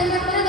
Rangpur